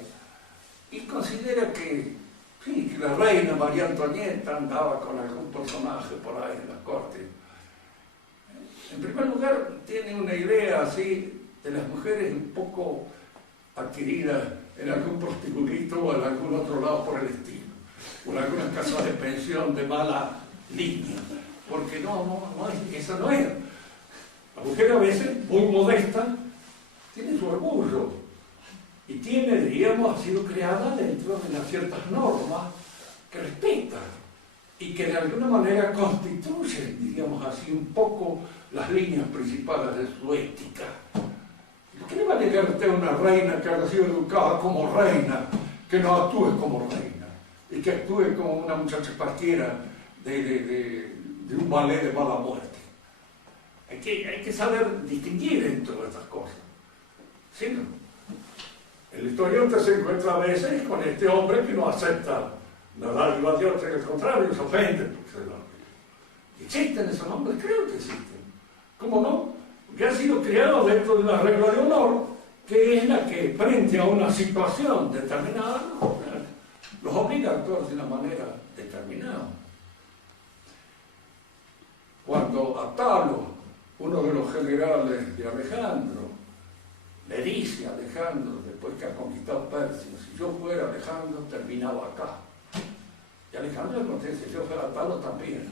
y considera que, sí, que la reina María Antonieta andaba con algún personaje por ahí en la corte. En primer lugar, tiene una idea así de las mujeres un poco adquiridas en algún prostíbulo o en algún otro lado por el estilo, o en algunas casas de pensión de mala línea, porque eso no es. La mujer a veces, muy modesta, tiene su orgullo y tiene, diríamos, ha sido creada dentro de unas ciertas normas que respeta y que de alguna manera constituyen, diríamos así, un poco las líneas principales de su ética. ¿Qué le va a negar usted a una reina que haya sido educada como reina, que no actúe como reina y que actúe como una muchacha cualquiera de un ballet de mala muerte? Hay que saber distinguir en todas estas cosas. ¿Sí, no? El historiante se encuentra a veces con este hombre que no acepta la dádiva de Dios, que al contrario, se ofende. ¿Existen esos hombres? Creo que existen. ¿Cómo no? Que ha sido creado dentro de una regla de honor, que es la que frente a una situación determinada los obliga a actuar de una manera determinada. Cuando Atalo, uno de los generales de Alejandro, le dice a Alejandro, después que ha conquistado Persia, si yo fuera Alejandro, terminaba acá. Y Alejandro le contesta, si yo fuera Atalo también.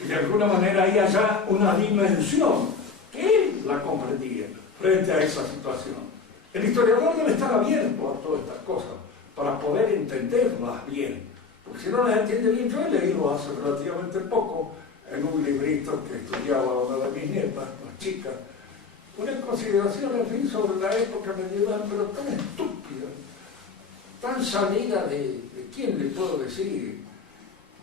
Y de alguna manera hay allá una dimensión que él la comprendía frente a esa situación. El historiador debe estar abierto a todas estas cosas para poder entenderlas bien, porque si no las entiende bien, yo he leído hace relativamente poco en un librito que estudiaba una de mis nietas, más chicas, una consideración, en fin, sobre la época medieval, pero tan estúpida, tan salida de ¿quién le puedo decir?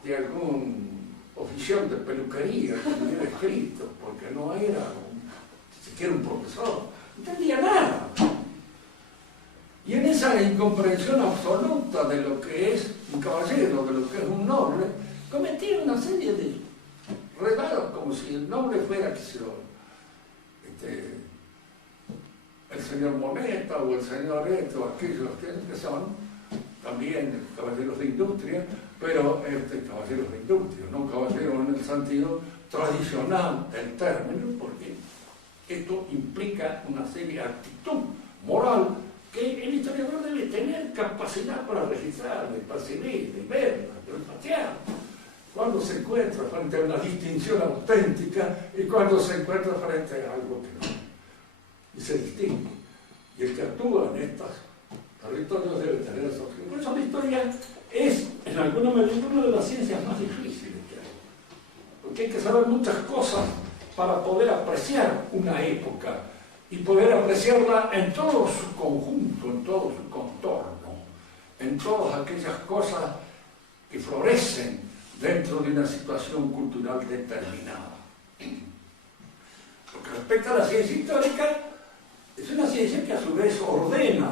De algún oficial de peluquería que hubiera escrito, porque no era ni siquiera un profesor, no entendía nada. Y en esa incomprensión absoluta de lo que es un caballero, de lo que es un noble, cometía una serie de regalos, como si el noble fuera, qué sé yo, el señor Moneta o el señor o aquellos que son también caballeros de industria, pero caballeros de industria, no caballeros en el sentido tradicional del término, porque esto implica una serie de actitud moral que el historiador debe tener capacidad para registrar, de percibir, de ver, de olfatear, cuando se encuentra frente a una distinción auténtica y cuando se encuentra frente a algo que no. Y se distingue. Y el que actúa en estos territorios debe tener esa opción. Por eso la historia es, en alguna medida, una de las ciencias más difíciles que hay. Porque hay que saber muchas cosas para poder apreciar una época y poder apreciarla en todo su conjunto, en todo su contorno, en todas aquellas cosas que florecen dentro de una situación cultural determinada. Lo que respecta a la ciencia histórica, es una ciencia que a su vez ordena.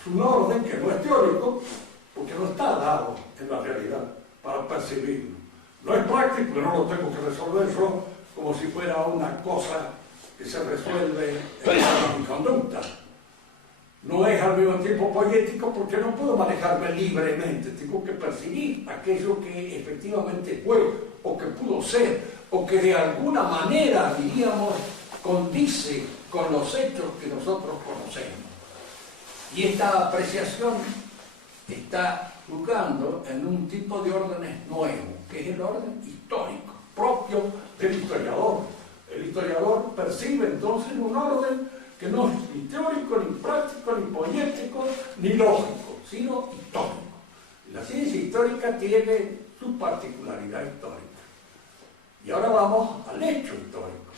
Es un orden que no es teórico, porque no está dado en la realidad para percibirlo. No es práctico, porque no lo tengo que resolver yo como si fuera una cosa que se resuelve en mi conducta. No es al mismo tiempo poético porque no puedo manejarme libremente, tengo que percibir aquello que efectivamente fue, o que pudo ser, o que de alguna manera, diríamos, condice con los hechos que nosotros conocemos. Y esta apreciación está jugando en un tipo de órdenes nuevos, que es el orden histórico, propio del historiador. El historiador percibe entonces un orden que no es ni teórico, ni práctico, ni poético, ni lógico, sino histórico. La ciencia histórica tiene su particularidad histórica. Y ahora vamos al hecho histórico.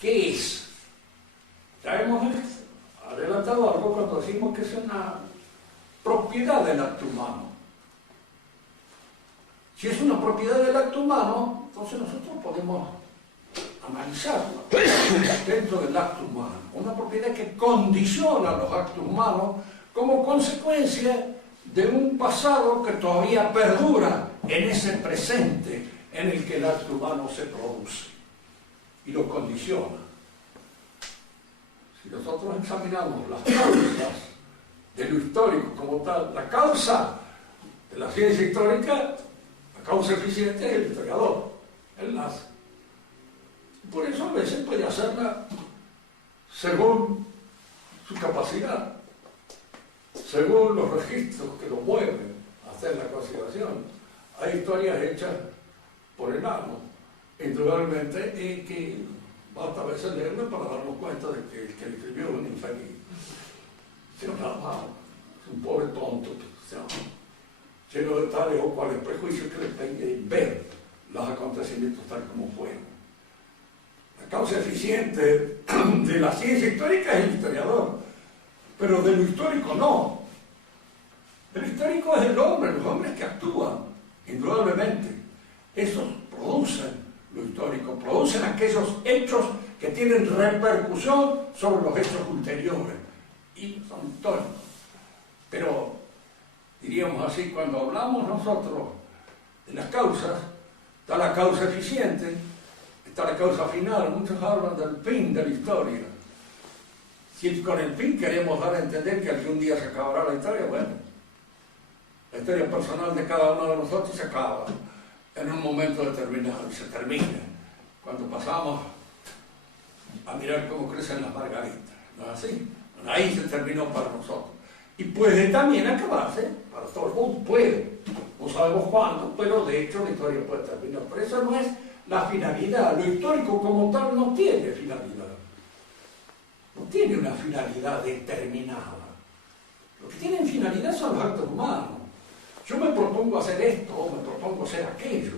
¿Qué es? Ya hemos adelantado algo cuando decimos que es una propiedad del acto humano. Si es una propiedad del acto humano, entonces nosotros podemos analizarla dentro del acto humano. Una propiedad que condiciona los actos humanos como consecuencia de un pasado que todavía perdura en ese presente en el que el acto humano se produce y lo condiciona. Si nosotros examinamos las causas de lo histórico como tal, la causa de la ciencia histórica, la causa eficiente es el historiador, él la hace. Por eso a veces puede hacerla según su capacidad, según los registros que lo mueven a hacer la consideración. Hay historias hechas por enanos, indudablemente, y que basta a veces leerla para darnos cuenta de que el que escribió es un infeliz. Es un pobre tonto, lleno de tales o cuales prejuicios que le impiden ver los acontecimientos tal como fueron. La causa eficiente de la ciencia histórica es el historiador, pero de lo histórico no. De lo histórico es el hombre, los hombres que actúan, indudablemente. Esos producen lo histórico, producen aquellos hechos que tienen repercusión sobre los hechos ulteriores y son históricos. Pero, diríamos así, cuando hablamos nosotros de las causas, está la causa eficiente, está la causa final. Muchos hablan del fin de la historia. Si con el fin queremos dar a entender que algún día se acabará la historia, bueno, la historia personal de cada uno de nosotros se acaba en un momento determinado y se termina cuando pasamos a mirar cómo crecen las margaritas, ¿no es así? Bueno, ahí se terminó para nosotros. Y puede también acabarse para todo el mundo, puede. No sabemos cuándo, pero de hecho la historia puede terminar. Pero eso no es la finalidad. Lo histórico como tal no tiene finalidad. No tiene una finalidad determinada. Lo que tienen finalidad son los actos humanos. Yo me propongo hacer esto o me propongo hacer aquello.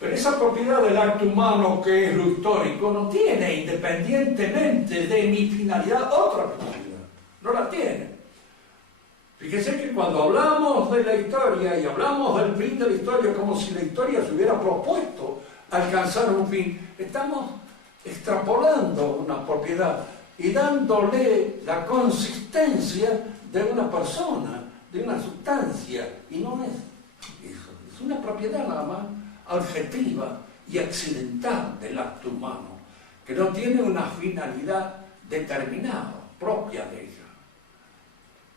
Pero esa propiedad del acto humano que es lo histórico no tiene, independientemente de mi finalidad, otra finalidad. No la tiene. Fíjense que cuando hablamos de la historia y hablamos del fin de la historia como si la historia se hubiera propuesto alcanzar un fin, estamos extrapolando una propiedad y dándole la consistencia de una persona, de una sustancia, y no es eso. Es una propiedad nada más adjetiva y accidental del acto humano, que no tiene una finalidad determinada, propia de ella.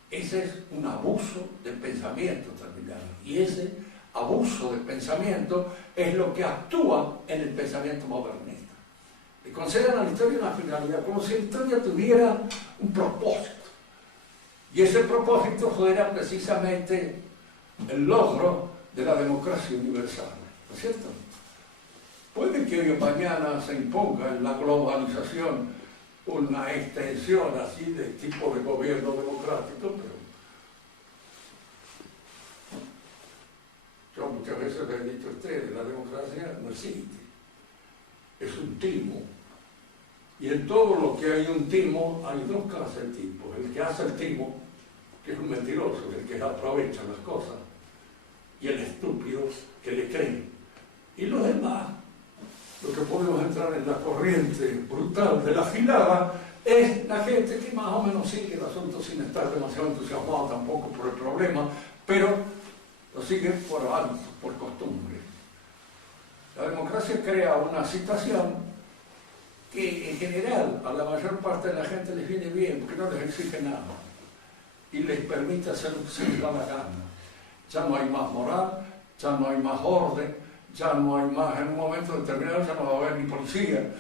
Ese es un abuso de pensamiento terminado. Y ese abuso de pensamiento es lo que actúa en el pensamiento modernista. Le conceden a la historia una finalidad, como si la historia tuviera un propósito. Y ese propósito fuera precisamente el logro de la democracia universal. ¿No es cierto? Puede que hoy o mañana se imponga en la globalización una extensión así de tipo de gobierno democrático, pero yo muchas veces le he dicho a ustedes, la democracia no existe, es un timo, y en todo lo que hay un timo hay dos clases de tipos: el que hace el timo, que es un mentiroso, el que aprovecha las cosas, y el estúpido que le cree. Y los demás, lo que podemos entrar en la corriente brutal de la gilada, es la gente que más o menos sigue el asunto sin estar demasiado entusiasmado tampoco por el problema, pero lo sigue por hábito, por costumbre. La democracia crea una situación que en general a la mayor parte de la gente les viene bien, porque no les exige nada y les permite hacer lo que se les da la gana. Ya no hay más moral, ya no hay más orden, ya no hay más, en un momento determinado ya no va a haber ni policía.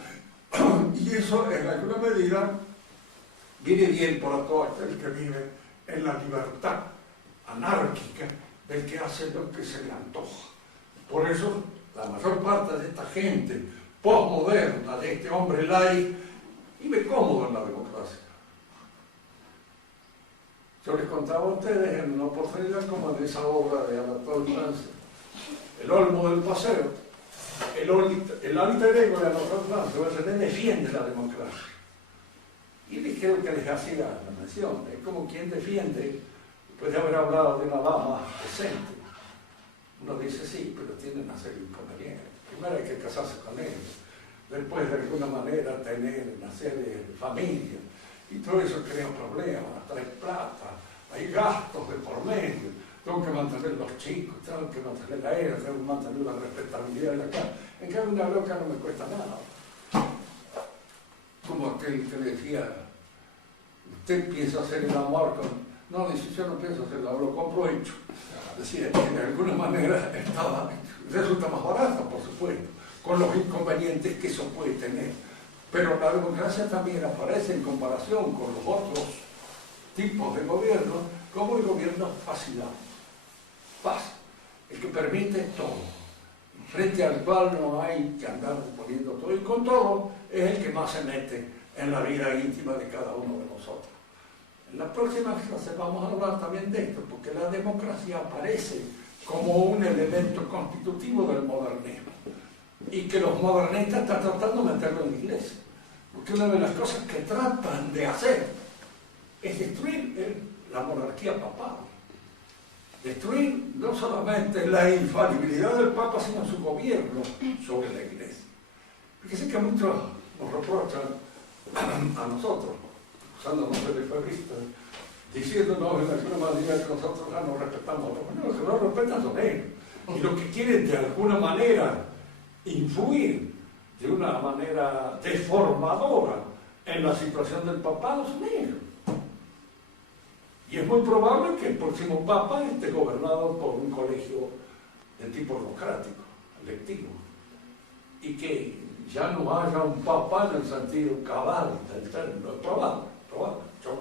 Y eso en alguna medida viene bien para todo aquel que vive en la libertad anárquica del que hace lo que se le antoja. Por eso la mayor parte de esta gente postmoderna de este hombre laico y me cómodo en la democracia. Yo les contaba a ustedes en una oportunidad como en esa obra de Anatole France, El Olmo del Paseo, el alter ego de Anatole France defiende la democracia. Y les creo que les hacía la mención, es como quien defiende, después de haber hablado de una dama decente. Uno dice sí, pero tiene una serie de inconvenientes. Primero hay que casarse con ellos, después de alguna manera tener una serie de familias, y todo eso crea problemas, trae plata, hay gastos de por medio, tengo que mantener los chicos, tengo que mantener la era, tengo que mantener la respetabilidad de la casa. En cambio una loca no me cuesta nada. Como aquel que le decía, usted piensa hacer el amor con... No, dice, yo no pienso hacerlo, lo compro hecho. Decía que de alguna manera resulta más barato, por supuesto, con los inconvenientes que eso puede tener. Pero la democracia también aparece en comparación con los otros tipos de gobierno como el gobierno fascinado. Paz, el que permite todo, frente al cual no hay que andar poniendo todo, y con todo es el que más se mete en la vida íntima de cada uno de nosotros. En la próxima clase vamos a hablar también de esto, porque la democracia aparece como un elemento constitutivo del modernismo, y que los modernistas están tratando de meterlo en la iglesia, porque una de las cosas que tratan de hacer es destruir la monarquía papal, destruir no solamente la infalibilidad del Papa, sino su gobierno sobre la iglesia. Fíjense que muchos nos reprochan a nosotros, usándonos de lefebristas, diciéndonos en alguna manera que nosotros ya no respetamos a los que no respetan son ellos, y los que quieren de alguna manera influir de una manera deformadora en la situación del papado son ellos. Y es muy probable que el próximo papa esté gobernado por un colegio de tipo democrático, electivo, y que ya no haya un papa en el sentido cabal del término, probable. Yo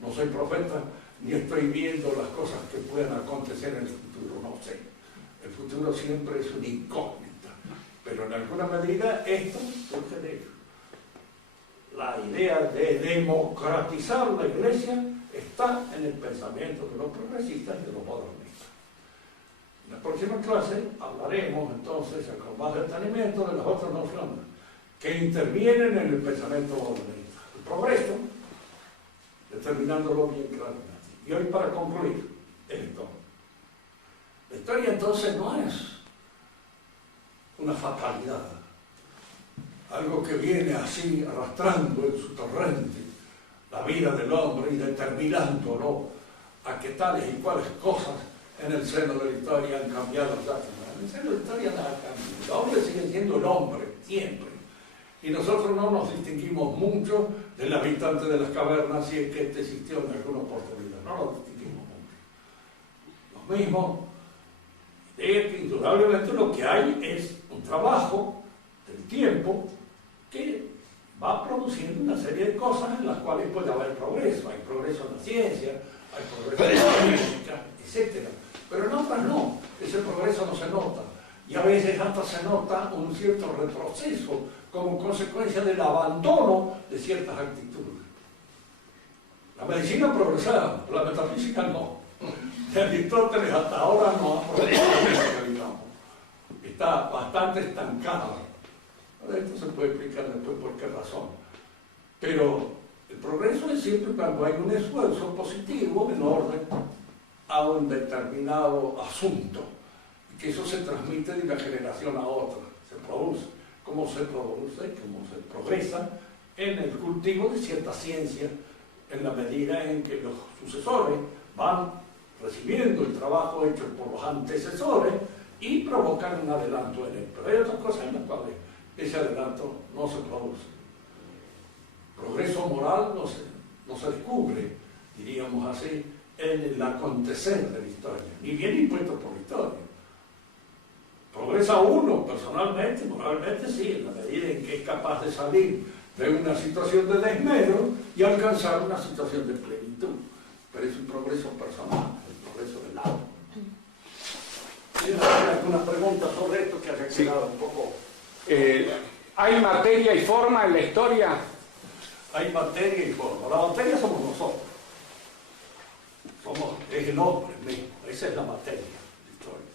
no soy profeta, ni estoy viendo las cosas que puedan acontecer en el futuro, no sé. El futuro siempre es una incógnita, pero en alguna medida esto surge de ello. La idea de democratizar la iglesia está en el pensamiento de los progresistas y de los modernistas. En la próxima clase hablaremos entonces con más detenimiento de las otras nociones que intervienen en el pensamiento modernista. El progreso, determinándolo bien claramente. Y hoy, para concluir esto, la historia entonces no es una fatalidad, algo que viene así arrastrando en su torrente la vida del hombre y determinándolo a que tales y cuales cosas en el seno de la historia han cambiado ya. En el seno de la historia nada cambia. El hombre sigue siendo el hombre, siempre. Y nosotros no nos distinguimos mucho del habitante de las cavernas, si es que este existió en alguna oportunidad. No nos distinguimos mucho. Lo mismo, de que indudablemente lo que hay es un trabajo del tiempo que va produciendo una serie de cosas en las cuales puede haber progreso. Hay progreso en la ciencia, hay progreso en la física, etc. Pero en otras no, ese progreso no se nota. Y a veces hasta se nota un cierto retroceso como consecuencia del abandono de ciertas actitudes. La medicina ha progresado, la metafísica no. De Aristóteles hasta ahora no ha progresado, digamos. Está bastante estancada. Esto se puede explicar después por qué razón. Pero el progreso es siempre cuando hay un esfuerzo positivo en orden a un determinado asunto, y que eso se transmite de una generación a otra, se produce. Cómo se produce, cómo se progresa en el cultivo de cierta ciencia, en la medida en que los sucesores van recibiendo el trabajo hecho por los antecesores y provocan un adelanto en él. Pero hay otras cosas en las cuales ese adelanto no se produce. Progreso moral no se descubre, diríamos así, en el acontecer de la historia, ni bien impuesto por la historia. Progresa uno personalmente, moralmente, sí, en la medida en que es capaz de salir de una situación de desmedro y alcanzar una situación de plenitud. Pero es un progreso personal, el progreso del alma. ¿Tienen alguna pregunta sobre esto que haya quedado un poco ¿Hay materia y forma en la historia? Hay materia y forma. La materia somos nosotros. Es el hombre mismo. Esa es la materia de la historia.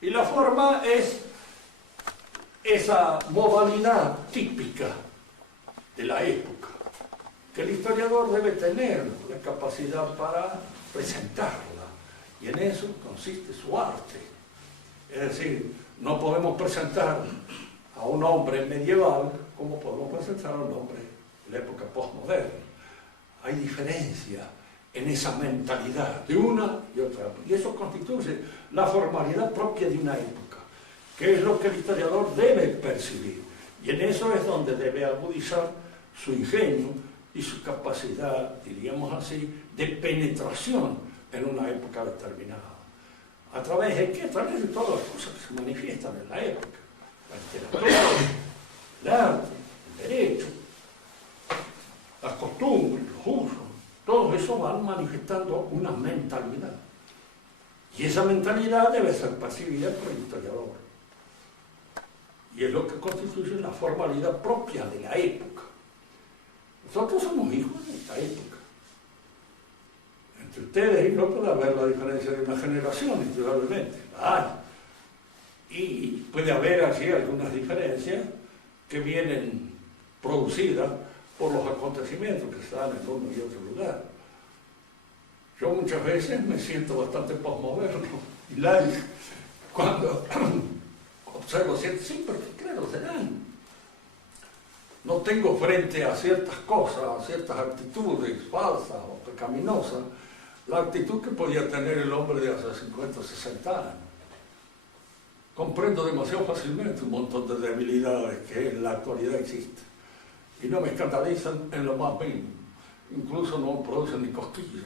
Y la forma es esa modalidad típica de la época, que el historiador debe tener la capacidad para presentarla. Y en eso consiste su arte. Es decir, no podemos presentar a un hombre medieval como podemos presentar a un hombre de la época postmoderna. Hay diferencia en esa mentalidad de una y otra. Y eso constituye la formalidad propia de una época, que es lo que el historiador debe percibir. Y en eso es donde debe agudizar su ingenio y su capacidad, diríamos así, de penetración en una época determinada. ¿A través de qué? A través de todas las cosas que se manifiestan en la época. La literatura, el arte, el derecho, las costumbres, los usos, todo eso van manifestando una mentalidad. Y esa mentalidad debe ser percibida por el historiador. Y es lo que constituye la formalidad propia de la época. Nosotros somos hijos de esta época. Entre ustedes y yo puede haber la diferencia de una generación, indudablemente. La hay. Y puede haber así algunas diferencias que vienen producidas por los acontecimientos que están en uno y otro lugar. Yo muchas veces me siento bastante postmoderno y laico cuando observo ciertos, sí, pero claro, serán. No tengo frente a ciertas cosas, a ciertas actitudes falsas o pecaminosas, la actitud que podía tener el hombre de hace 50 o 60 años. Comprendo demasiado fácilmente un montón de debilidades que en la actualidad existen y no me escandalizan en lo más mínimo, incluso no producen ni cosquillas.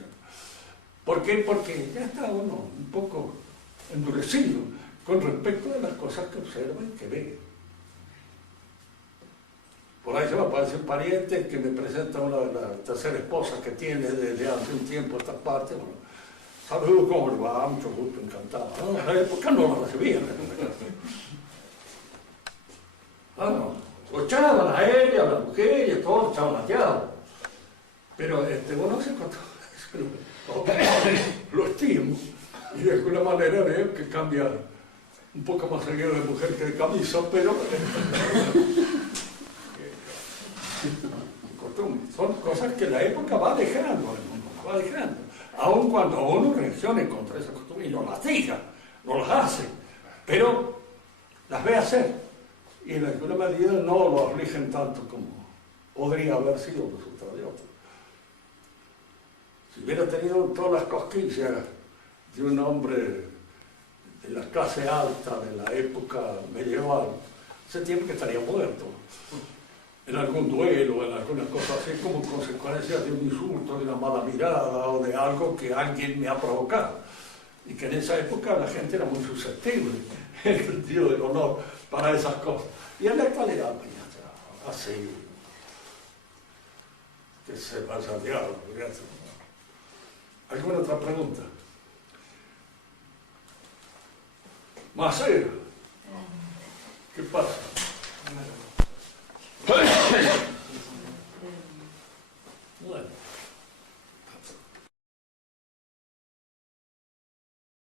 ¿Por qué? Porque ya está uno un poco endurecido con respecto a las cosas que observa y que ve. Por ahí se me aparece un pariente que me presenta una de las terceras esposas que tiene desde hace un tiempo esta parte. Bueno, saludos, ¿cómo le va? Mucho gusto, encantado. ¿Por qué no la recibían? Lo echaban a ella, a la mujer, y a todos echaban a diablo. Pero bueno, se contó. Lo estimo. Y de alguna manera veo que cambia un poco más seguido de mujer que de camisa, pero son cosas que la época va dejando, va dejando. Aun cuando uno reaccione contra esa costumbre y no las diga, no las hace, pero las ve hacer. Y en alguna medida no lo afligen tanto como podría haber sido el resultado de otro. Si hubiera tenido todas las cosquillas de un hombre de la clase alta de la época medieval, hace tiempo que estaría muerto. En algún duelo, en alguna cosa así, como consecuencia de un insulto, de una mala mirada o de algo que alguien me ha provocado. Y que en esa época la gente era muy susceptible, en el sentido del honor, para esas cosas. Y en la actualidad, pues ya así, que se vaya al diablo. ¿Alguna otra pregunta? Macero, ¿qué pasa?